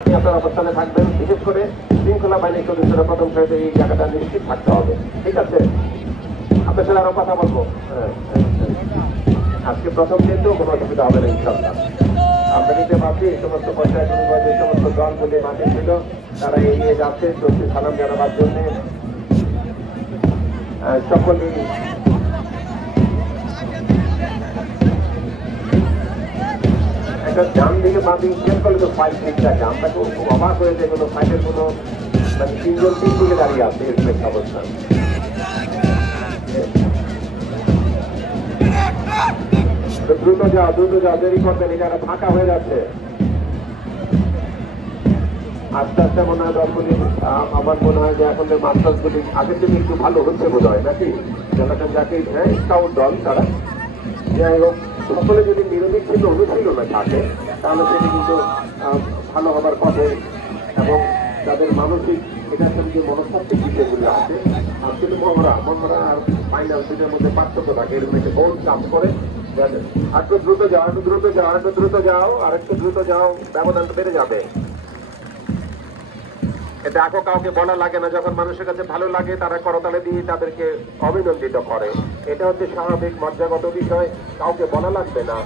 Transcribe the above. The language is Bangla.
আপনার অবস্থানে থাকবেন, বিশেষ করে শৃঙ্খলা বাহিনীর সদস্যরা প্রথম সারিতে এই জায়গাটা নিশ্চিত থাকতে হবে। ঠিক আছে, আপনার সাথে আরো কথা বলবো। আজকে প্রথম যেহেতু কোনো অসুবিধা হবে না ইনশাল্লাহ। আমরা নিতে পারছি এই সমস্ত পঞ্চায়েত যে সমস্ত দলগুলি মাঠে ছিল তারা এগিয়ে যাচ্ছে, চলছে সালাম জানাবার জন্য সকলেই একটা জাম দিকে বাঁ দিকে খেয়াল করলে তো ফাইল ঠিক থাকে। আমরা খুব অবাক হয়ে যায় কোনো ফাইলের কোনো মানে তিনজন তিন দিকে দাঁড়িয়ে আছে এর প্রেক্ষাবস্থান। দ্রুত যাও দেরি করবেন, এটা ফাঁকা হয়ে যাচ্ছে। আস্তে আস্তে মনে হয় দলগুলি, আমার মনে হয় যে এখন মাস্টার্সগুলি আগের থেকে একটু ভালো হচ্ছে বোধ হয় নাকি। জনগণ যাকে স্কাউট দল তারা, যাই হোক, সকলে যদি নিরবিচ্ছিন্ন অনুশীলনে থাকে তাহলে সেটি কিন্তু ভালো হবার পথে, এবং তাদের মানসিক এটার সাথে যে মনস্তাত্ত্বিক বিষয়গুলো আছে আর কিন্তু মহরা আর ফাইনাল দুটোর মধ্যে পার্থক্য থাকে, এরকম একটু বহুত কাজ করে। আরেকটু দ্রুত যাও, আরেকটু দ্রুত যাও, ব্যবধানটা বেড়ে যাবে। এটা এখন কাউকে বলা লাগে না, যখন মানুষের কাছে ভালো লাগে তারা করতালে দিয়ে তাদেরকে অভিনন্দিত করে। এটা হচ্ছে স্বাভাবিক মর্যাদাগত বিষয়, কাউকে বলা লাগবে না।